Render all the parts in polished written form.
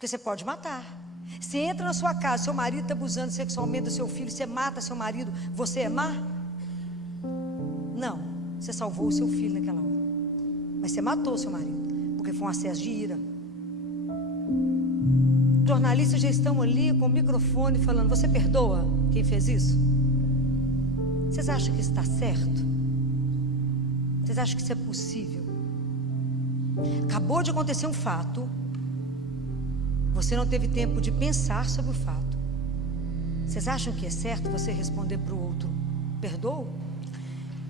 Porque você pode matar. Se entra na sua casa, seu marido está abusando sexualmente do seu filho, você mata seu marido, você é má? Não, você salvou o seu filho naquela hora. Mas você matou seu marido, porque foi um acesso de ira. Jornalistas já estão ali com o microfone falando: você perdoa quem fez isso? Vocês acham que isso está certo? Vocês acham que isso é possível? Acabou de acontecer um fato, você não teve tempo de pensar sobre o fato. Vocês acham que é certo você responder para o outro: perdoa?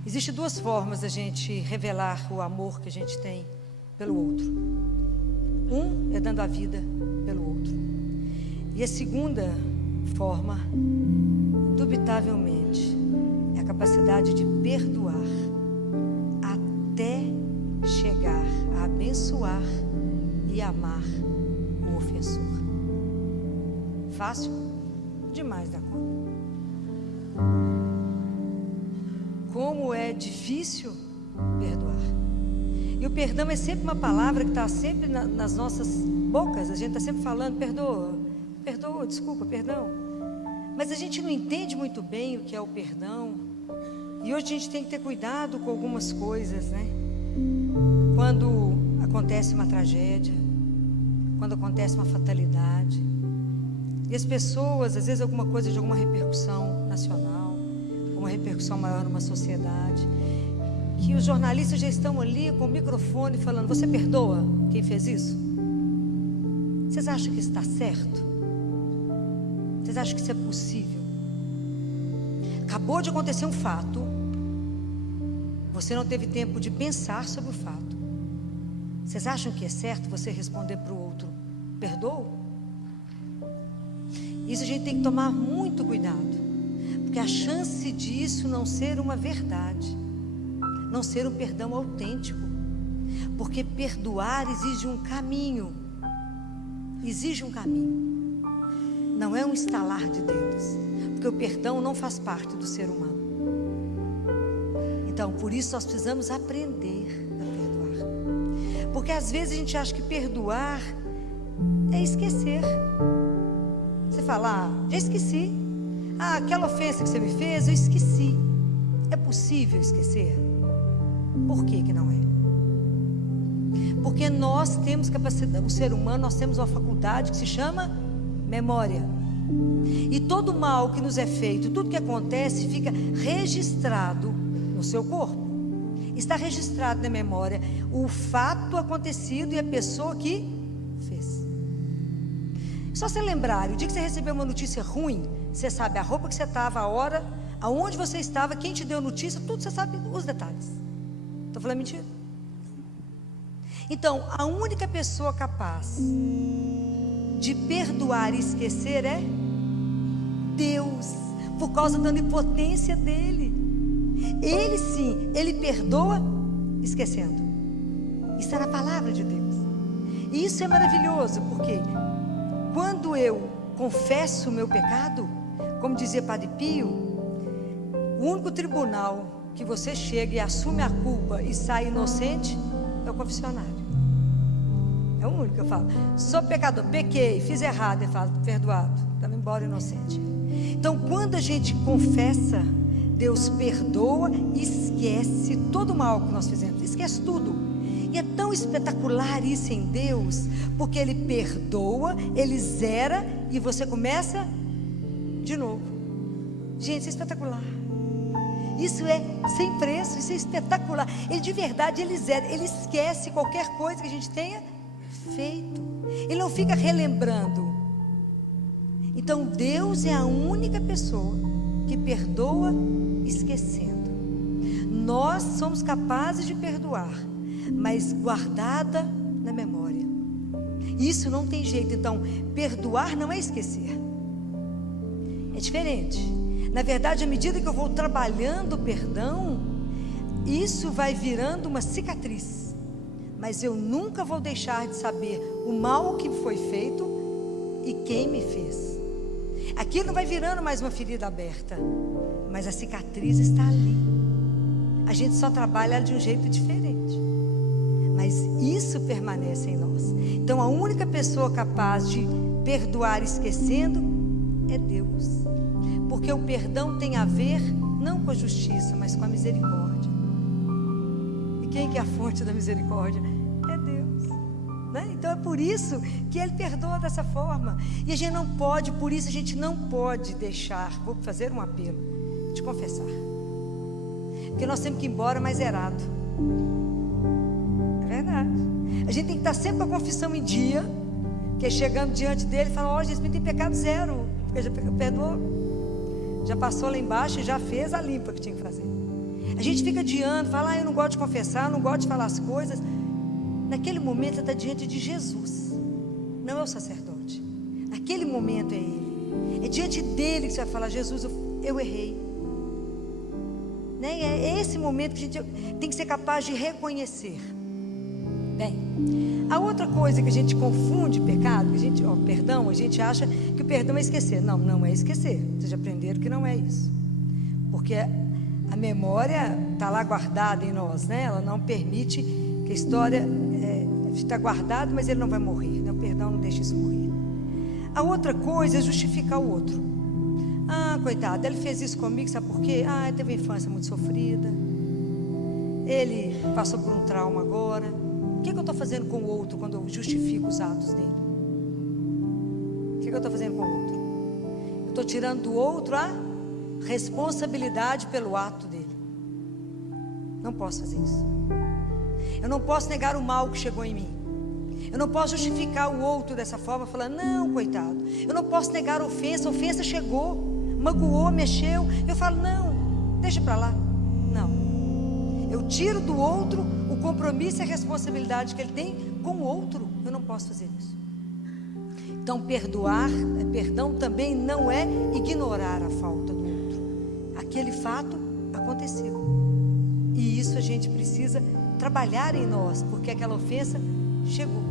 Existem duas formas da gente revelar o amor que a gente tem pelo outro. Um é dando a vida pelo outro. E a segunda forma, indubitavelmente, é a capacidade de perdoar até chegar a abençoar e amar o ofensor. Fácil? Demais da conta. Como é difícil perdoar. E o perdão é sempre uma palavra que está sempre nas nossas bocas. A gente está sempre falando: perdoa, perdoa, desculpa, perdão. Mas a gente não entende muito bem o que é o perdão. E hoje a gente tem que ter cuidado com algumas coisas, né? Quando acontece uma tragédia, quando acontece uma fatalidade, e as pessoas, às vezes alguma coisa de alguma repercussão nacional, uma repercussão maior numa sociedade, que os jornalistas já estão ali com o microfone falando: você perdoa quem fez isso? Vocês acham que isso está certo? Vocês acham que isso é possível? Acabou de acontecer um fato, você não teve tempo de pensar sobre o fato. Vocês acham que é certo você responder para o outro: perdoa? Isso a gente tem que tomar muito cuidado, porque a chance disso não ser uma verdade, não ser um perdão autêntico, porque perdoar exige um caminho, não é um estalar de dedos, porque o perdão não faz parte do ser humano. Então, por isso nós precisamos aprender a perdoar, porque às vezes a gente acha que perdoar é esquecer. Você fala: já esqueci. Aquela ofensa que você me fez, eu esqueci. É possível esquecer? Por que que não é? Porque nós temos capacidade, o ser humano, nós temos uma faculdade que se chama memória. E todo mal que nos é feito, tudo que acontece, fica registrado no seu corpo. Está registrado na memória o fato acontecido e a pessoa que fez. Só você lembrar, o dia que você recebeu uma notícia ruim, você sabe a roupa que você estava, a hora, aonde você estava, quem te deu a notícia, tudo você sabe os detalhes. Estou falando mentira? Então, a única pessoa capaz de perdoar e esquecer é Deus, por causa da onipotência dele. Ele sim, ele perdoa esquecendo. Isso é na palavra de Deus. E isso é maravilhoso, porque quando eu confesso o meu pecado, como dizia Padre Pio, o único tribunal que você chega e assume a culpa e sai inocente é o confessionário. É o único que eu falo: sou pecador, pequei, fiz errado. Ele fala: perdoado, estamos embora inocente. Então, quando a gente confessa, Deus perdoa e esquece todo o mal que nós fizemos, esquece tudo. E é tão espetacular isso em Deus, porque Ele perdoa, Ele zera e você começa de novo. Gente, isso é espetacular. Isso é sem preço, isso é espetacular. Ele de verdade, Ele zera, Ele esquece qualquer coisa que a gente tenha feito. Ele não fica relembrando. Então Deus é a única pessoa que perdoa esquecendo. Nós somos capazes de perdoar, mas guardada na memória. Isso não tem jeito. Então, perdoar não é esquecer. É diferente. Na verdade, à medida que eu vou trabalhando o perdão, isso vai virando uma cicatriz. Mas eu nunca vou deixar de saber o mal que foi feito e quem me fez. Aquilo não vai virando mais uma ferida aberta, mas a cicatriz está ali. A gente só trabalha de um jeito diferente, mas isso permanece em nós. Então a única pessoa capaz de perdoar esquecendo é Deus, porque o perdão tem a ver não com a justiça, mas com a misericórdia. E quem que é a fonte da misericórdia? É Deus, né? Então é por isso que Ele perdoa dessa forma. E a gente não pode, por isso a gente não pode deixar. Vou fazer um apelo, te confessar, porque nós temos que ir embora mais zerado. É verdade. A gente tem que estar sempre com a confissão em dia, que é chegando diante dele e falar: ó, Jesus, tem pecado zero, porque já perdoou, já passou lá embaixo e já fez a limpa que tinha que fazer. A gente fica adiando, fala: eu não gosto de confessar, eu não gosto de falar as coisas. Naquele momento você está diante de Jesus, não é o sacerdote. Naquele momento é Ele, é diante dele que você vai falar: Jesus, eu errei, né? É esse momento que a gente tem que ser capaz de reconhecer. Bem, a outra coisa que a gente confunde pecado, perdão, a gente acha que o perdão é esquecer. Não, não é esquecer. Vocês já aprenderam que não é isso, porque a memória está lá guardada em nós, né? Ela não permite que a história está guardada, mas ele não vai morrer, né? O perdão não deixa isso morrer. A outra coisa é justificar o outro. Ah, coitado, ele fez isso comigo, sabe por quê? Ah, ele teve uma infância muito sofrida, ele passou por um trauma agora. O que eu estou fazendo com o outro quando eu justifico os atos dele? O que eu estou fazendo com o outro? Eu estou tirando do outro a responsabilidade pelo ato dele. Não posso fazer isso. Eu não posso negar o mal que chegou em mim. Eu não posso justificar o outro dessa forma, falando: não, coitado. Eu não posso negar a ofensa chegou, magoou, mexeu. Eu falo: não, deixa para lá. Não. Eu tiro do outro o compromisso e a responsabilidade que ele tem com o outro. Eu não posso fazer isso. Então perdão também não é ignorar a falta do outro. Aquele fato aconteceu, e isso a gente precisa trabalhar em nós, porque aquela ofensa chegou,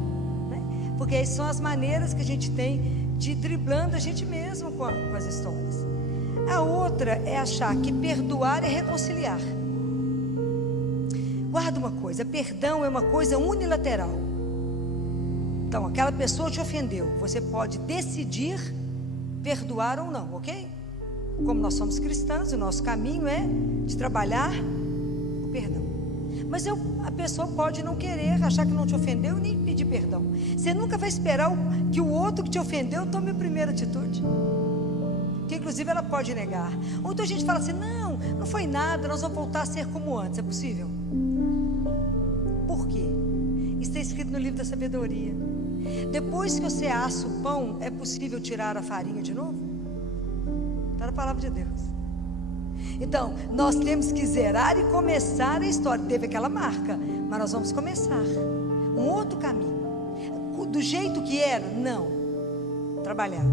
né? Porque essas são as maneiras que a gente tem de ir driblando a gente mesmo com as histórias. A outra é achar que perdoar é reconciliar. Guarda uma coisa: perdão é uma coisa unilateral. Então, aquela pessoa te ofendeu, você pode decidir perdoar ou não, ok? Como nós somos cristãos, o nosso caminho é de trabalhar o perdão. Mas a pessoa pode não querer, achar que não te ofendeu e nem pedir perdão. Você nunca vai esperar que o outro que te ofendeu tome a primeira atitude, que inclusive ela pode negar. Ou então a gente fala assim: não foi nada, nós vamos voltar a ser como antes. É possível? Por quê? Isso está escrito no livro da sabedoria. Depois que você assa o pão, é possível tirar a farinha de novo? Está na palavra de Deus. Então, nós temos que zerar e começar a história. Teve aquela marca, mas nós vamos começar um outro caminho. Do jeito que era? Não. Trabalhado.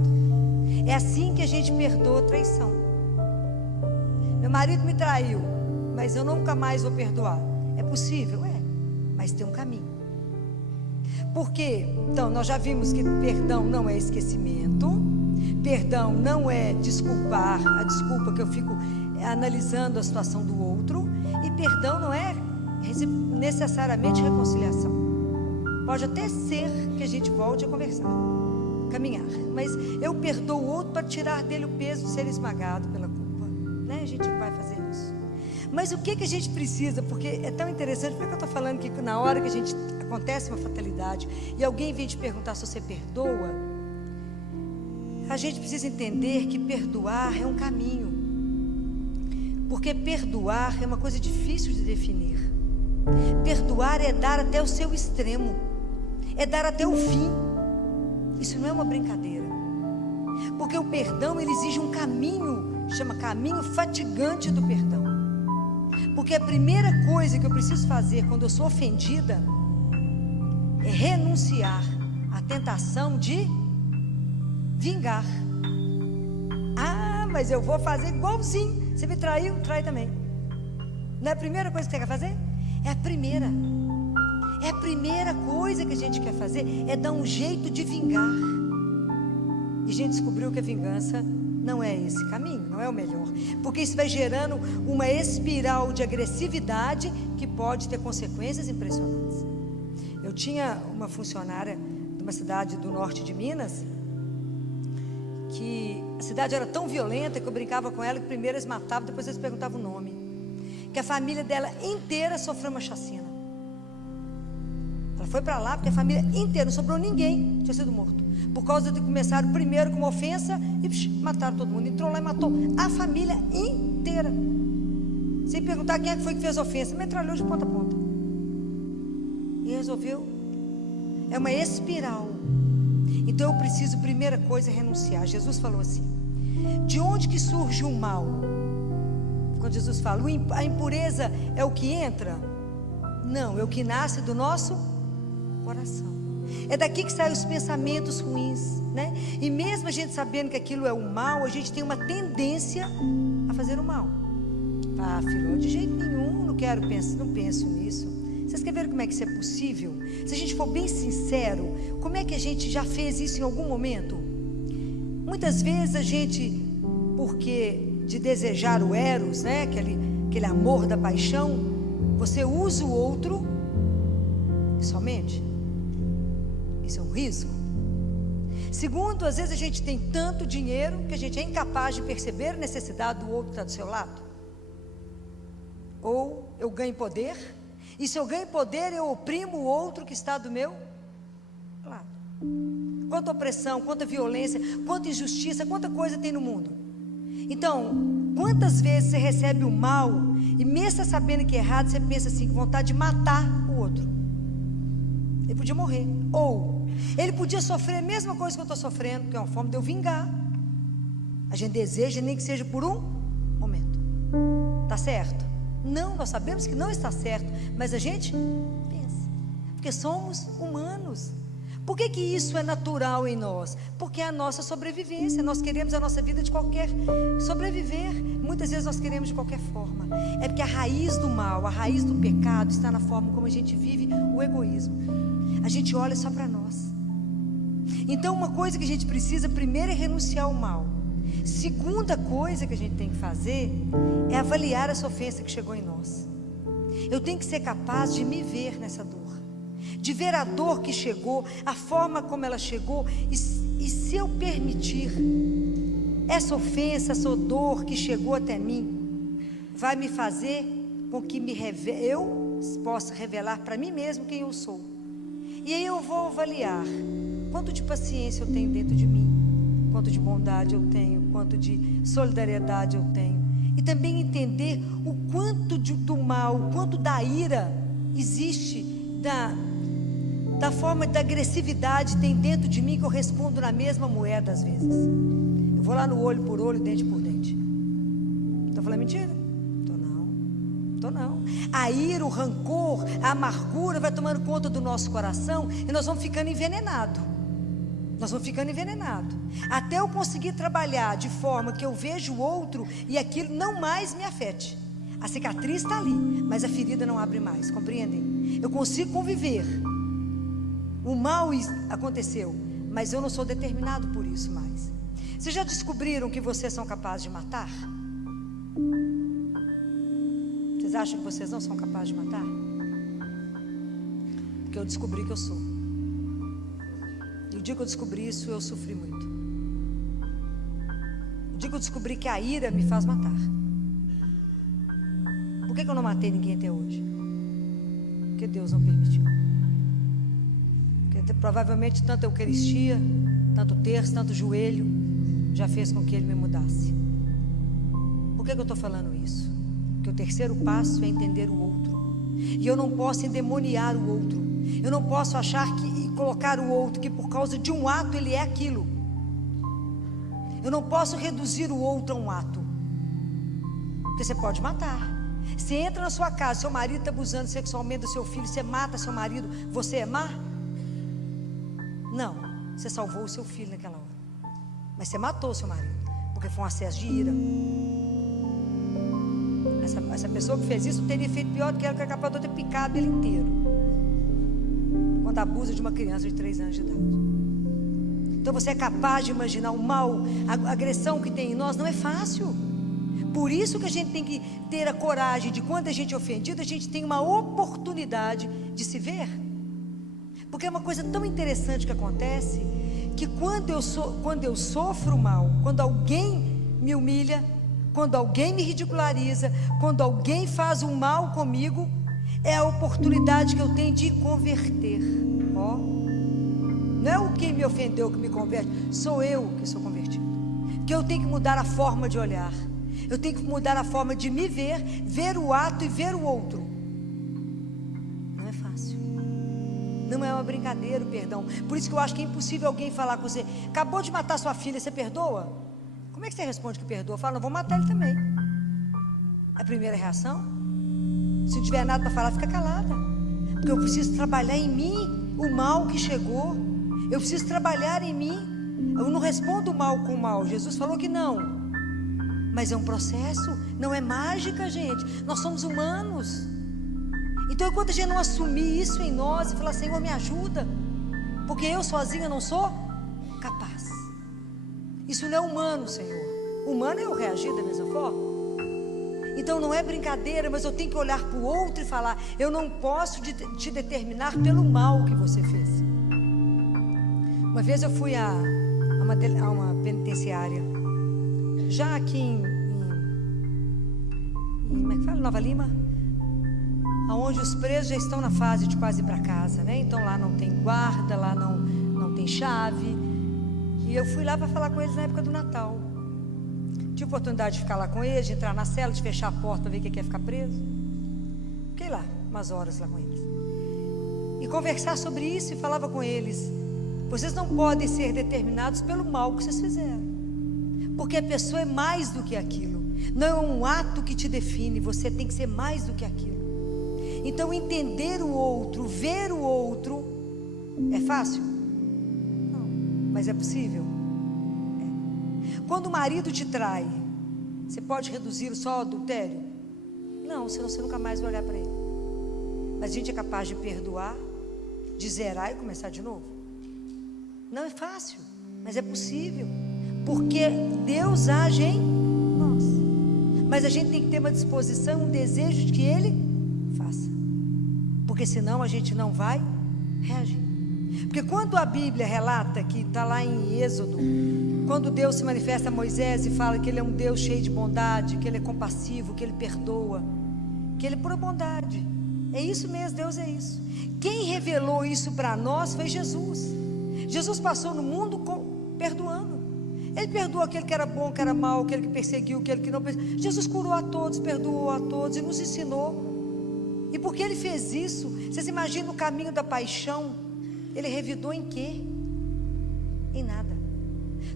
É assim que a gente perdoa a traição. Meu marido me traiu, mas eu nunca mais vou perdoar. É possível? É. Mas tem um caminho. Porque, então, nós já vimos que perdão não é esquecimento. Perdão não é desculpar, a desculpa que eu fico analisando a situação do outro. E perdão não é necessariamente reconciliação. Pode até ser que a gente volte a conversar, caminhar, mas eu perdoo o outro para tirar dele o peso de ser esmagado pela culpa, né? A gente vai fazer isso. Mas o que a gente precisa? Porque é tão interessante. Por que eu estou falando que na hora que acontece uma fatalidade e alguém vem te perguntar se você perdoa, a gente precisa entender que perdoar é um caminho. Porque perdoar é uma coisa difícil de definir. Perdoar é dar até o seu extremo, é dar até o fim. Isso não é uma brincadeira, porque o perdão, ele exige um caminho, chama caminho fatigante do perdão. Porque a primeira coisa que eu preciso fazer quando eu sou ofendida é renunciar à tentação de vingar. Ah, mas eu vou fazer igualzinho. Você me traiu, trai também. Não é a primeira coisa que você quer fazer? É a primeira. É a primeira coisa que a gente quer fazer, é dar um jeito de vingar. E a gente descobriu que a vingança não é esse caminho, não é o melhor, porque isso vai gerando uma espiral de agressividade que pode ter consequências impressionantes. Eu tinha uma funcionária de uma cidade do norte de Minas, que a cidade era tão violenta que eu brincava com ela que primeiro eles matavam, depois eles perguntavam o nome. Que a família dela inteira sofreu uma chacina. Ela foi para lá porque a família inteira, não sobrou ninguém, tinha sido morto. Por causa de começaram primeiro com uma ofensa e mataram todo mundo. Entrou lá e matou a família inteira. Sem perguntar quem é que foi que fez a ofensa, metralhou de ponta a ponta. E resolveu. É uma espiral. Então eu preciso, primeira coisa, renunciar. Jesus falou assim: de onde que surge o mal? Quando Jesus fala, a impureza é o que entra? Não, é o que nasce do nosso coração. É daqui que saem os pensamentos ruins, né? E mesmo a gente sabendo que aquilo é o mal, a gente tem uma tendência a fazer o mal. Ah, filho, de jeito nenhum, não penso nisso. Vocês querem ver como é que isso é possível? Se a gente for bem sincero, como é que a gente já fez isso em algum momento? Muitas vezes a gente, porque de desejar o eros, né? Aquele amor da paixão, você usa o outro somente. Isso é um risco. Segundo, às vezes a gente tem tanto dinheiro que a gente é incapaz de perceber a necessidade do outro que está do seu lado. Ou eu ganho poder, e se eu ganho poder, eu oprimo o outro que está do meu lado. Quanta opressão, quanta violência, quanta injustiça, quanta coisa tem no mundo. Então, quantas vezes você recebe o mal, e mesmo sabendo que é errado, você pensa assim, com vontade de matar o outro. Ele podia morrer, ou ele podia sofrer a mesma coisa que eu estou sofrendo, que é uma forma de eu vingar. A gente deseja, nem que seja por um momento. Está certo? Não, nós sabemos que não está certo, mas a gente pensa, porque somos humanos. Por que isso é natural em nós? Porque é a nossa sobrevivência. Nós queremos a nossa vida de qualquer sobreviver. Muitas vezes nós queremos de qualquer forma. É porque a raiz do mal, a raiz do pecado está na forma como a gente vive o egoísmo. A gente olha só para nós. Então uma coisa que a gente precisa primeiro é renunciar ao mal. Segunda coisa que a gente tem que fazer é avaliar essa ofensa que chegou em nós. Eu tenho que ser capaz de me ver nessa dor, de ver a dor que chegou, a forma como ela chegou, e se eu permitir, essa ofensa, essa dor que chegou até mim, vai me fazer com que eu possa revelar para mim mesmo quem eu sou. E aí eu vou avaliar quanto de paciência eu tenho dentro de mim, quanto de bondade eu tenho, quanto de solidariedade eu tenho, e também entender o quanto do mal, o quanto da ira existe, da forma da agressividade tem dentro de mim, que eu respondo na mesma moeda às vezes. Eu vou lá no olho por olho, dente por dente. Estou falando mentira? Estou não. A ira, o rancor, a amargura vai tomando conta do nosso coração, e nós vamos ficando envenenados. Até eu conseguir trabalhar de forma que eu vejo o outro e aquilo não mais me afete. A cicatriz está ali, mas a ferida não abre mais, compreendem? Eu consigo conviver. O mal aconteceu, mas eu não sou determinado por isso mais. Vocês já descobriram que vocês são capazes de matar? Vocês acham que vocês não são capazes de matar? Porque eu descobri que eu sou. E o dia que eu descobri isso, eu sofri muito. O dia que eu descobri que a ira me faz matar. Por que eu não matei ninguém até hoje? Porque Deus não permitiu. Porque provavelmente tanta eucaristia, tanto terço, tanto joelho, já fez com que Ele me mudasse. Por que eu estou falando isso? Porque o terceiro passo é entender o outro. E eu não posso endemoniar o outro. Eu não posso achar e colocar o outro que por causa de um ato ele é aquilo. Eu não posso reduzir o outro a um ato. Porque você pode matar. Você entra na sua casa, seu marido está abusando sexualmente do seu filho, você mata seu marido, você é má? Não, você salvou o seu filho naquela hora. Mas você matou o seu marido, porque foi um acesso de ira. Essa pessoa que fez isso teria feito pior do que ela, que é capaz de ter picado ele inteiro. Quando abusa de uma criança de 3 anos de idade. Então você é capaz de imaginar o mal, a agressão que tem em nós, não é fácil. Por isso que a gente tem que ter a coragem de, quando a gente é ofendido, a gente tem uma oportunidade de se ver. Porque é uma coisa tão interessante que acontece, que quando eu sofro mal, quando alguém me humilha, quando alguém me ridiculariza, quando alguém faz um mal comigo, é a oportunidade que eu tenho de converter. Ó, não é o quem me ofendeu que me converte, sou eu que sou convertido. Que eu tenho que mudar a forma de olhar, eu tenho que mudar a forma de me ver, ver o ato e ver o outro. Não é fácil, não é uma brincadeira o perdão. Por isso que eu acho que é impossível alguém falar com você: acabou de matar sua filha, você perdoa? Como é que você responde que perdoa? Fala: não, vou matar ele também. A primeira reação, se não tiver nada para falar, fica calada. Porque eu preciso trabalhar em mim o mal que chegou. Eu preciso trabalhar em mim. Eu não respondo mal com mal. Jesus falou que não. Mas é um processo, não é mágica, gente. Nós somos humanos. Então, enquanto a gente não assumir isso em nós e falar: Senhor, me ajuda, porque eu sozinha não sou capaz. Isso não é humano, Senhor. Humano é eu reagir da mesma forma. Então não é brincadeira, mas eu tenho que olhar para o outro e falar: eu não posso te determinar pelo mal que você fez. Uma vez eu fui a uma penitenciária, já aqui em como é que fala? Nova Lima, aonde os presos já estão na fase de quase ir para casa, né? Então lá não tem guarda, lá não tem chave. E eu fui lá para falar com eles na época do Natal. Tive oportunidade de ficar lá com eles, de entrar na cela, de fechar a porta para ver quem quer ficar preso. Fiquei lá umas horas lá com eles e conversar sobre isso. E falava com eles: vocês não podem ser determinados pelo mal que vocês fizeram, porque a pessoa é mais do que aquilo. Não é um ato que te define, você tem que ser mais do que aquilo. Então entender o outro, ver o outro, é fácil? Não, mas é possível. Quando o marido te trai, você pode reduzi-lo só ao adultério? Não, senão você nunca mais vai olhar para ele. Mas a gente é capaz de perdoar, de zerar e começar de novo? Não é fácil, mas é possível, porque Deus age em nós. Mas a gente tem que ter uma disposição, um desejo de que Ele faça, porque senão a gente não vai reagir. Porque quando a Bíblia relata, que está lá em Êxodo, quando Deus se manifesta a Moisés e fala que Ele é um Deus cheio de bondade, que Ele é compassivo, que Ele perdoa, que Ele é pura bondade. É isso mesmo, Deus é isso. Quem revelou isso para nós foi Jesus. Jesus passou no mundo perdoando. Ele perdoou aquele que era bom, que era mau, aquele que perseguiu, aquele que não perseguiu. Jesus curou a todos, perdoou a todos e nos ensinou. E porque Ele fez isso, vocês imaginam o caminho da paixão? Ele revidou em quê? Em nada.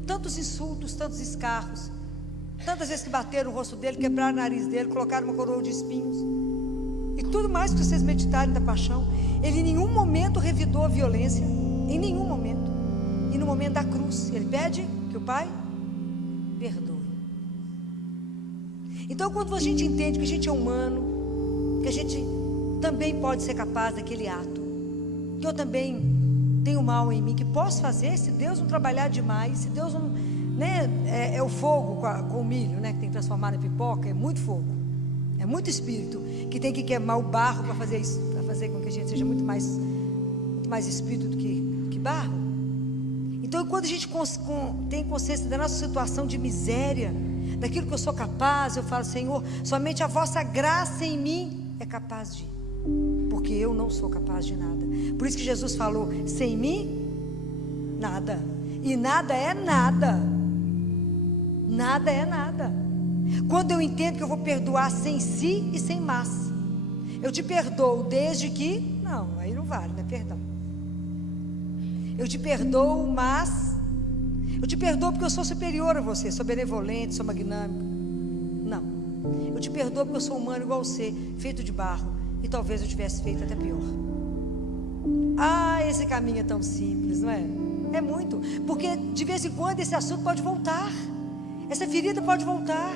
Tantos insultos, tantos escarros, tantas vezes que bateram o rosto dele, quebraram o nariz dele, colocaram uma coroa de espinhos, e tudo mais que vocês meditarem da paixão. Ele em nenhum momento revidou a violência, em nenhum momento. E no momento da cruz, Ele pede que o Pai perdoe. Então, quando a gente entende que a gente é humano, que a gente também pode ser capaz daquele ato, que eu também tenho mal em mim, que posso fazer, se Deus não trabalhar demais, se Deus não, né, é o fogo com o milho, né, que tem que transformar na pipoca, é muito fogo, é muito espírito, que tem que queimar o barro para fazer isso, para fazer com que a gente seja muito mais espírito do que barro. Então, quando a gente tem consciência da nossa situação de miséria, daquilo que eu sou capaz, eu falo: Senhor, somente a vossa graça em mim é capaz de, porque eu não sou capaz de nada. Por isso que Jesus falou: sem mim, nada. E nada é nada. Nada é nada. Quando eu entendo que eu vou perdoar sem si e sem mas, eu te perdoo desde que... Não, aí não vale, né? Perdão. Eu te perdoo, mas... Eu te perdoo porque eu sou superior a você, sou benevolente, sou magnânimo. Não. Eu te perdoo porque eu sou humano igual você, feito de barro. E talvez eu tivesse feito até pior. Ah, esse caminho é tão simples, não é? É muito. Porque de vez em quando esse assunto pode voltar. Essa ferida pode voltar.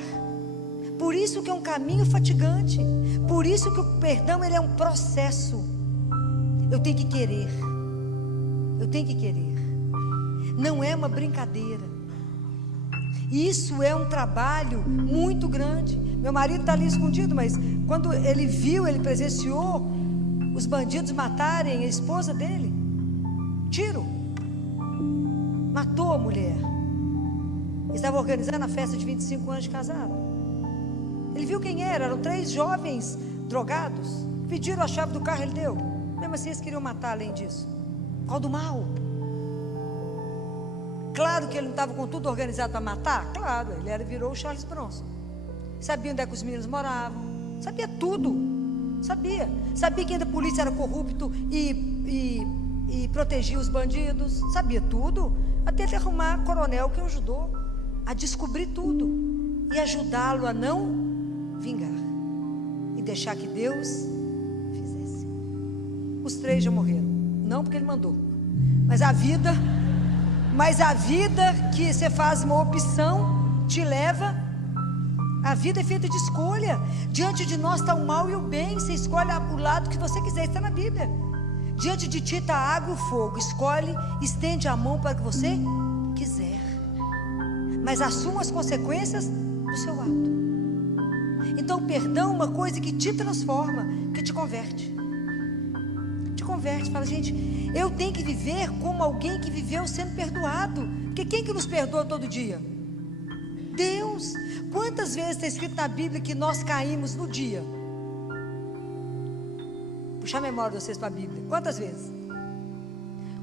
Por isso que é um caminho fatigante. Por isso que o perdão, ele é um processo. Eu tenho que querer. Eu tenho que querer. Não é uma brincadeira. Isso é um trabalho muito grande. Meu marido está ali escondido, mas quando ele viu, ele presenciou os bandidos matarem a esposa dele. Tiro. Matou a mulher. Ele estava organizando a festa de 25 anos de casado. Ele viu quem era. Eram 3 jovens drogados. Pediram a chave do carro, ele deu. Mesmo assim eles queriam matar além disso. Por causa do mal. Claro que ele não estava com tudo organizado para matar. Claro, virou o Charles Bronson. Sabia onde é que os meninos moravam. Sabia tudo. Sabia que ainda a polícia era corrupto e protegia os bandidos. Sabia tudo. Até ele arrumar coronel que o ajudou a descobrir tudo e ajudá-lo a não vingar e deixar que Deus fizesse. Os 3 já morreram, não porque ele mandou, mas a vida que você faz uma opção te leva. A vida é feita de escolha. Diante de nós está o mal e o bem. Você escolhe o lado que você quiser. Está na Bíblia. Diante de ti está a água e o fogo. Escolhe, estende a mão para o que você quiser, mas assuma as consequências do seu ato. Então o perdão é uma coisa que te transforma, que te converte. Fala, gente, eu tenho que viver como alguém que viveu sendo perdoado. Porque quem que nos perdoa todo dia? Deus. Quantas vezes está escrito na Bíblia que nós caímos no dia? Puxa a memória de vocês para a Bíblia. Quantas vezes?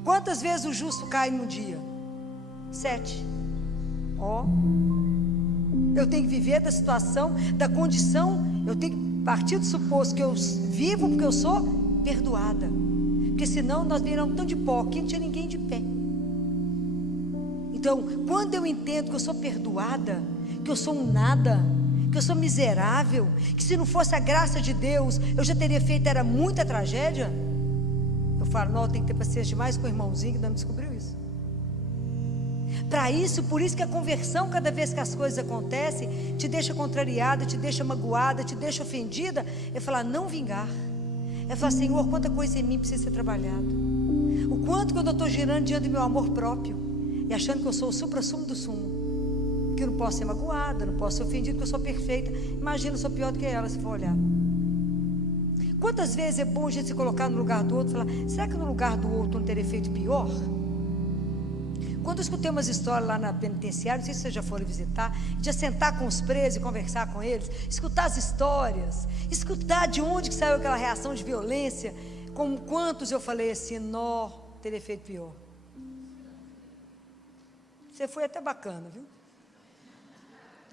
Quantas vezes o justo cai no dia? 7. Eu tenho que viver da situação, da condição. Eu tenho que partir do suposto que eu vivo porque eu sou perdoada. Porque senão nós viramos tão de pó que não tinha ninguém de pé. Então, quando eu entendo que eu sou perdoada, que eu sou um nada, que eu sou miserável, que se não fosse a graça de Deus, eu já teria feito, era muita tragédia. Eu falo, não, eu tenho que ter paciência demais com o irmãozinho que ainda não descobriu isso. Por isso que a conversão, cada vez que as coisas acontecem, te deixa contrariada, te deixa magoada, te deixa ofendida. Eu falo, não vingar. Eu falo, Senhor, quanta coisa em mim precisa ser trabalhado. O quanto quando eu estou girando diante do meu amor próprio e achando que eu sou o supra-sumo do sumo, que eu não posso ser magoada, não posso ser ofendida, que eu sou perfeita. Imagina, eu sou pior do que ela, se for olhar. Quantas vezes é bom a gente se colocar no lugar do outro e falar, será que no lugar do outro não teria feito pior? Quando eu escutei umas histórias lá na penitenciária, não sei se vocês já foram visitar, de sentar com os presos e conversar com eles, escutar as histórias, escutar de onde que saiu aquela reação de violência, com quantos eu falei assim, nó, teria feito pior. Você foi até bacana, viu?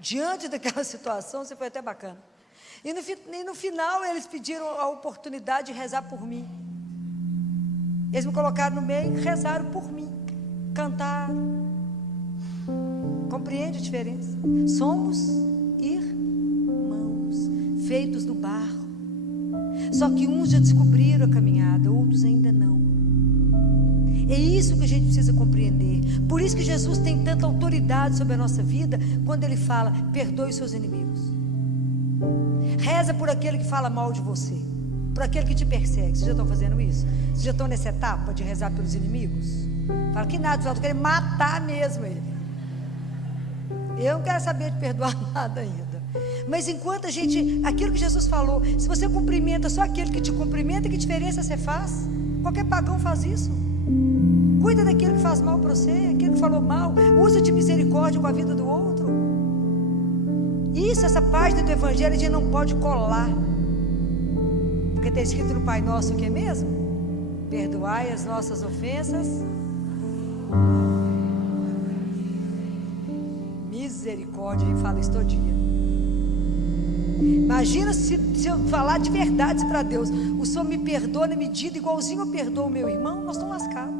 Diante daquela situação, você foi até bacana. E no final eles pediram a oportunidade de rezar por mim. Eles me colocaram no meio e rezaram por mim. Cantaram. Compreende a diferença? Somos irmãos, feitos do barro. Só que uns já descobriram a caminhada, outros ainda não. É isso que a gente precisa compreender. Por isso que Jesus tem tanta autoridade sobre a nossa vida, quando Ele fala, perdoe os seus inimigos. Reza por aquele que fala mal de você, por aquele que te persegue. Vocês já estão fazendo isso? Vocês já estão nessa etapa de rezar pelos inimigos? Fala que nada, só estou querendo matar mesmo ele. Eu não quero saber de perdoar nada ainda. Mas enquanto a gente, aquilo que Jesus falou, se você cumprimenta só aquele que te cumprimenta, que diferença você faz? Qualquer pagão faz isso. Cuida daquele que faz mal para você, aquele que falou mal. Usa de misericórdia com a vida do outro. Isso, essa parte do Evangelho a gente não pode colar. Porque está escrito no Pai Nosso o que é mesmo? Perdoai as nossas ofensas. Misericórdia, a gente fala isso todo dia. Imagina se eu falar de verdade para Deus, o Senhor me perdoa na medida igualzinho eu perdoo o meu irmão, nós estamos lascados.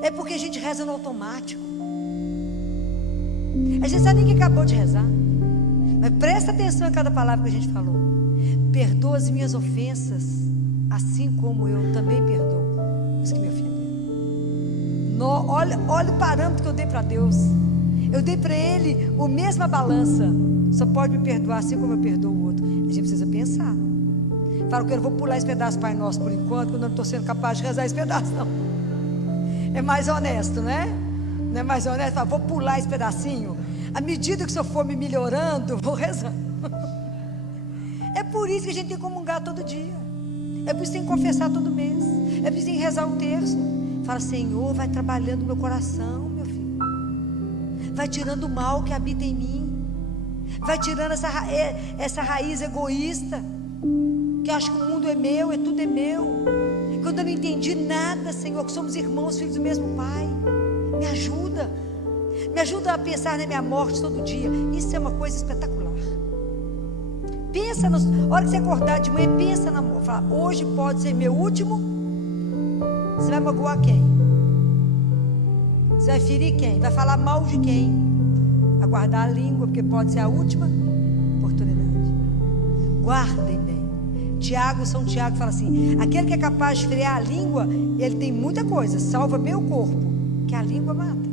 É porque a gente reza no automático. A gente sabe nem que acabou de rezar, mas presta atenção em cada palavra que a gente falou. Perdoa as minhas ofensas, assim como eu também perdoo os que me ofenderam. Olha o parâmetro que eu dei para Deus. Eu dei para Ele a mesma balança. Só pode me perdoar assim como eu perdoo o outro. A gente precisa pensar. Fala que eu não vou pular esse pedaço Pai Nosso por enquanto, quando eu não estou sendo capaz de rezar esse pedaço, não. É mais honesto, né? Não é mais honesto? Fala, vou pular esse pedacinho. À medida que o Senhor for me melhorando, vou rezando. É por isso que a gente tem que comungar todo dia. É por isso que tem que confessar todo mês. É por isso que tem que rezar o terço. Fala: Senhor, vai trabalhando no meu coração, meu filho. Vai tirando o mal que habita em mim. Vai tirando essa raiz egoísta, que acha que o mundo é meu, tudo é meu. Quando eu não entendi nada, Senhor, que somos irmãos, filhos do mesmo Pai. Me ajuda. Me ajuda a pensar na minha morte todo dia. Isso é uma coisa espetacular. Pensa, a hora que você acordar de manhã, pensa na morte. Fala: hoje pode ser meu último. Você vai magoar quem? Você vai ferir quem? Vai falar mal de quem? Vai guardar a língua, porque pode ser a última oportunidade. Guardem bem. São Tiago fala assim: aquele que é capaz de frear a língua, ele tem muita coisa, salva bem o corpo, que a língua mata.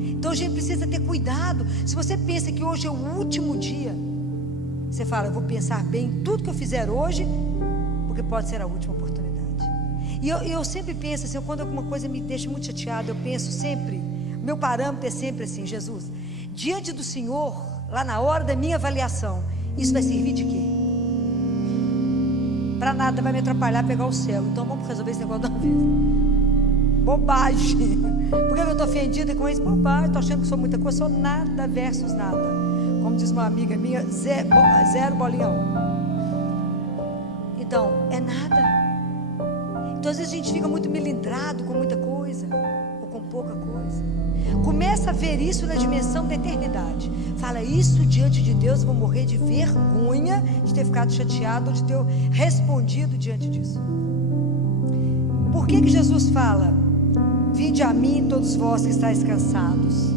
Então a gente precisa ter cuidado. Se você pensa que hoje é o último dia, você fala: eu vou pensar bem em tudo que eu fizer hoje, porque pode ser a última oportunidade. E eu sempre penso assim, quando alguma coisa me deixa muito chateado, eu penso sempre, meu parâmetro é sempre assim: Jesus, diante do Senhor, lá na hora da minha avaliação, isso vai servir de quê? Para nada, vai me atrapalhar a pegar o céu. Então vamos resolver esse negócio de uma vez. Bobagem. Por que eu estou ofendida com isso? Bobagem. Estou achando que sou muita coisa. Sou nada versus nada. Como diz uma amiga minha, zero bolinhão. Então, é nada. Então às vezes a gente fica muito melindrado com muita coisa, ou com pouca coisa. Começa a ver isso na dimensão da eternidade. Fala: isso diante de Deus, eu vou morrer de vergonha de ter ficado chateado, ou de ter respondido diante disso. Por que Jesus fala: vinde a mim todos vós que estáis cansados,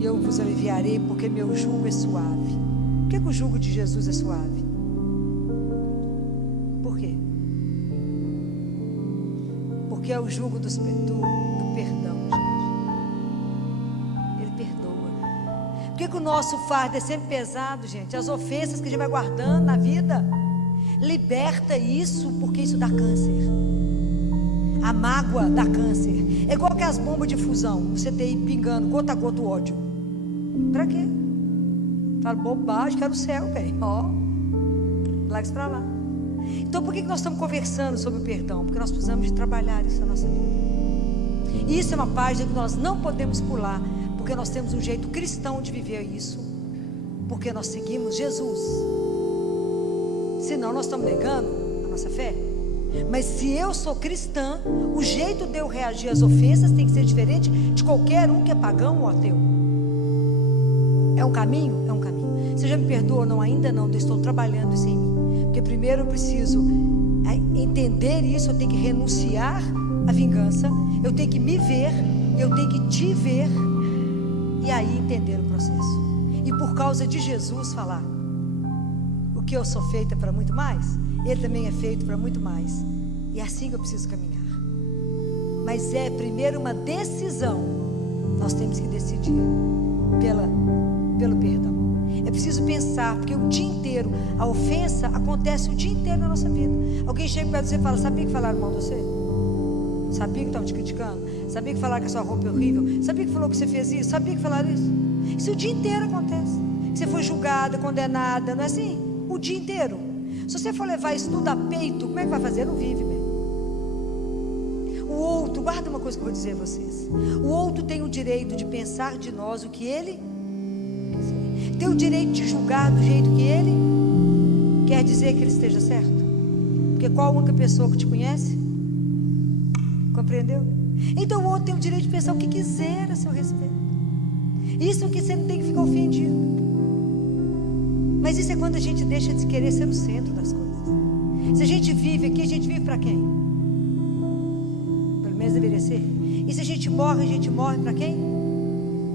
e eu vos aliviarei, porque meu jugo é suave? Por que o jugo de Jesus é suave? Por quê? Porque é o jugo do perdão, gente. Ele perdoa. Por que o nosso fardo é sempre pesado, gente? As ofensas que a gente vai guardando na vida, liberta isso, porque isso dá câncer. A mágoa dá câncer. É igual que as bombas de fusão, você tem pingando gota a gota o ódio. Pra quê? Fala: bobagem, quero o céu, velho. Ó, larga isso pra lá. Então por que nós estamos conversando sobre o perdão? Porque nós precisamos de trabalhar isso na nossa vida. E isso é uma página que nós não podemos pular, porque nós temos um jeito cristão de viver isso, porque nós seguimos Jesus. Senão nós estamos negando a nossa fé. Mas se eu sou cristã, o jeito de eu reagir às ofensas tem que ser diferente de qualquer um que é pagão ou ateu. É um caminho? É um caminho. Você já me perdoa ou não? Ainda não, eu estou trabalhando isso em mim. Porque primeiro eu preciso entender isso, eu tenho que renunciar à vingança, eu tenho que me ver, eu tenho que te ver, e aí entender o processo. E por causa de Jesus falar: o que eu sou feita para muito mais, Ele também é feito para muito mais. E é assim que eu preciso caminhar. Mas é primeiro uma decisão. Nós temos que decidir pelo perdão. É preciso pensar, porque o dia inteiro a ofensa acontece o dia inteiro na nossa vida. Alguém chega perto de você e fala: sabia que falaram mal de você? Sabia que estavam te criticando? Sabia que falaram que a sua roupa é horrível? Sabia que falou que você fez isso? Sabia que falaram isso? Isso o dia inteiro acontece. Você foi julgada, condenada, não é assim? O dia inteiro. Se você for levar isso tudo a peito, como é que vai fazer? Não vive mesmo. O outro, guarda uma coisa que eu vou dizer a vocês: o outro tem o direito de pensar de nós o que ele quiser, tem o direito de julgar do jeito que ele quer dizer que ele esteja certo. Porque qual a única pessoa que te conhece? Compreendeu? Então o outro tem o direito de pensar o que quiser a seu respeito. Isso que você não tem que ficar ofendido. Mas isso é quando a gente deixa de querer ser o centro das coisas. Se a gente vive aqui, a gente vive para quem? Pelo menos deveria ser. E se a gente morre para quem?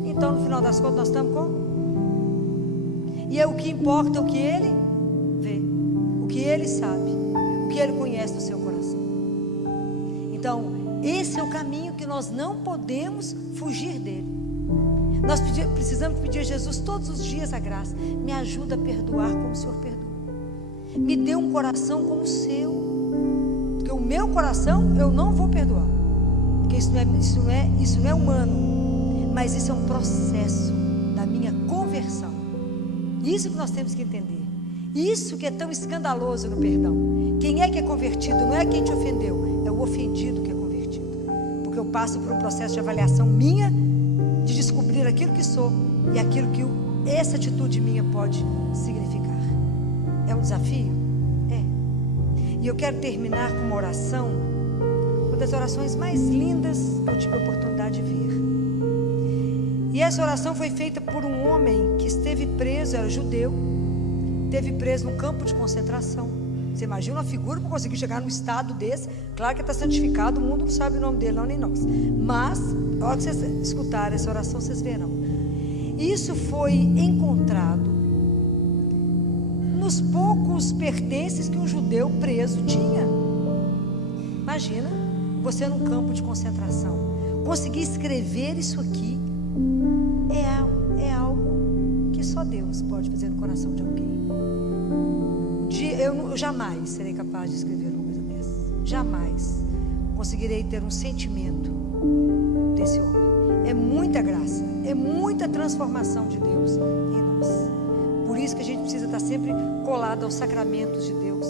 Então no final das contas nós estamos como? E é o que importa, o que ele vê, o que ele sabe, o que ele conhece do seu coração. Então esse é o caminho que nós não podemos fugir dele. Nós precisamos pedir a Jesus todos os dias a graça. Me ajuda a perdoar como o Senhor perdoa. Me dê um coração como o seu. Porque o meu coração eu não vou perdoar. Porque isso não é humano. Mas isso é um processo da minha conversão. Isso que nós temos que entender. Isso que é tão escandaloso no perdão. Quem é que é convertido? Não é quem te ofendeu, é o ofendido que é convertido. Porque eu passo por um processo de avaliação minha, de descobrir aquilo que sou e aquilo que essa atitude minha pode significar. É um desafio? É. E eu quero terminar com uma oração, uma das orações mais lindas que eu tive a oportunidade de ver. E essa oração foi feita por um homem que esteve preso, era judeu, esteve preso num campo de concentração. Você imagina uma figura para conseguir chegar num estado desse? Claro que está santificado, o mundo não sabe o nome dele, não, nem nós. Mas, na hora que vocês escutarem essa oração, vocês verão. Isso foi encontrado nos poucos pertences que um judeu preso tinha. Imagina, você num campo de concentração, conseguir escrever isso aqui, é algo que só Deus pode fazer no coração de alguém. Eu jamais serei capaz de escrever uma coisa dessa. Jamais conseguirei ter um sentimento desse homem. É muita graça, é muita transformação de Deus em nós. Por isso que a gente precisa estar sempre colado aos sacramentos de Deus,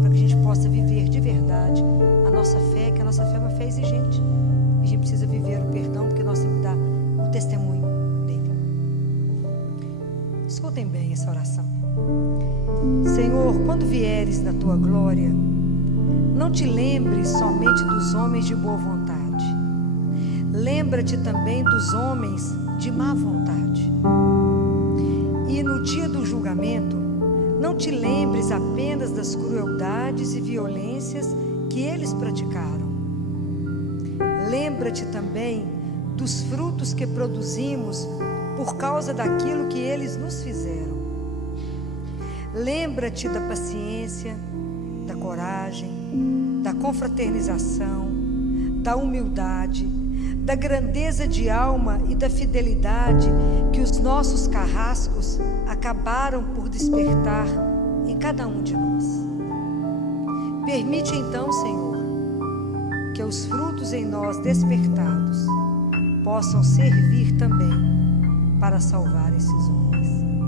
para que a gente possa viver de verdade a nossa fé, que a nossa fé é uma fé exigente. E a gente precisa viver o perdão, porque nós temos que dar o testemunho dele. Escutem bem essa oração. Senhor, quando vieres da tua glória, não te lembres somente dos homens de boa vontade. Lembra-te também dos homens de má vontade. E no dia do julgamento, não te lembres apenas das crueldades e violências que eles praticaram. Lembra-te também dos frutos que produzimos por causa daquilo que eles nos fizeram. Lembra-te da paciência, da coragem, da confraternização, da humildade, da grandeza de alma e da fidelidade que os nossos carrascos acabaram por despertar em cada um de nós. Permite então, Senhor, que os frutos em nós despertados possam servir também para salvar esses homens.